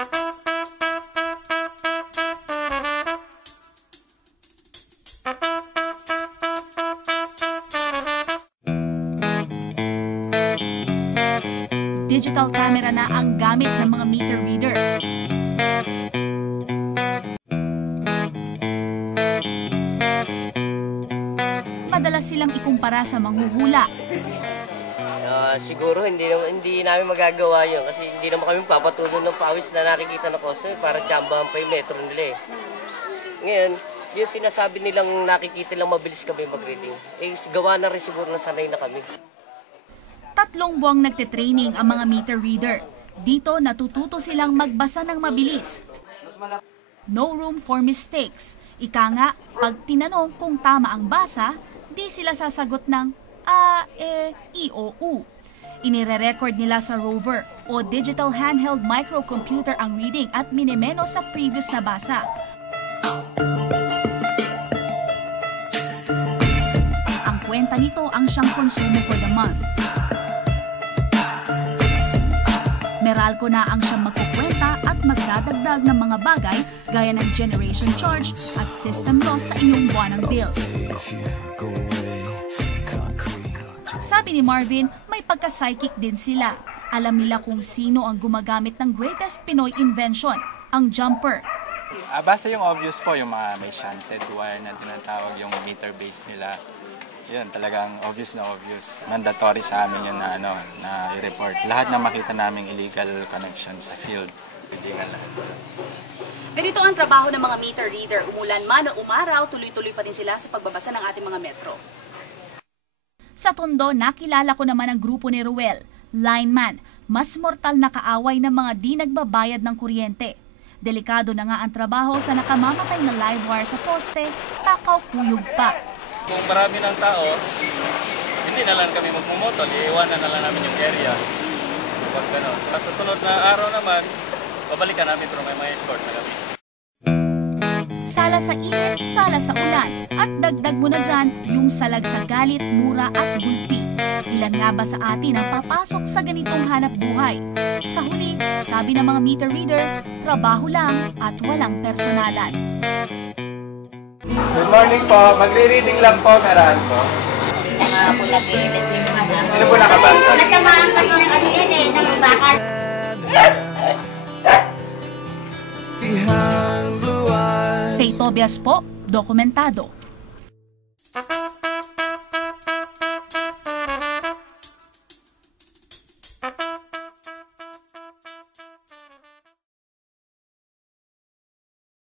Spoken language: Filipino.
Digital camera na ang gamit ng mga meter reader. Madalas silang ikumpara sa manghuhula. Siguro hindi namin magagawa yun kasi hindi naman kami papatulong ng pawis na nakikita na koso para tsambahan pa yung metro nila eh. Ngayon, yung sinasabi nilang nakikita lang mabilis kami mag-reading, gawa na rin siguro na sanay na kami. 3 buwang nagte-training ang mga meter reader. Dito natututo silang magbasa ng mabilis. No room for mistakes. Ika nga, pag tinanong kung tama ang basa, di sila sasagot ng i, o, u. Inire-record nila sa rover o digital handheld microcomputer ang reading at minimeno sa previous na basa. Ang kwenta nito ang siyang konsumo for the month. Meralco na ang siyang magkukwenta at magdadagdag ng mga bagay gaya ng generation charge at system loss sa inyong buwanang bill. Sabi ni Marvin, may pagka-psychic din sila. Alam nila kung sino ang gumagamit ng greatest Pinoy invention, ang jumper. Basta yung obvious po, yung mga may shunted wire na tinatawag, yung meter base nila. Yun, talagang obvious na obvious. Mandatory sa amin yun na i-report. Lahat na makita naming illegal connection sa field. Illegal lahat. Ganito ang trabaho ng mga meter reader. Umulan man o umaraw, tuloy-tuloy pa din sila sa pagbabasa ng ating mga metro. Sa Tondo, nakilala ko naman ang grupo ni Ruel, lineman, mas mortal na kaaway ng mga di nagbabayad ng kuryente. Delikado na nga ang trabaho sa nakamamatay na live wire sa poste, takaw kuyog pa. Kung marami ng tao, hindi na lang kami magmumotol, iiwanan na lang namin yung area. Pag gano'n. Sa sunod na araw naman, babalikan namin pero may escort na kami. Sala sa init, sala sa ulan. At dagdag mo na dyan yung salag sa galit, mura at gulpi. Ilan nga ba sa atin ang papasok sa ganitong hanap buhay? Sa huli, sabi ng mga meter reader, trabaho lang at walang personalan. Good morning po. Magre-reading lang po, meron po. Sino po nakabasa? Natamaan pa ng ano yan eh, ng bakal. Faye Tobias po, dokumentado.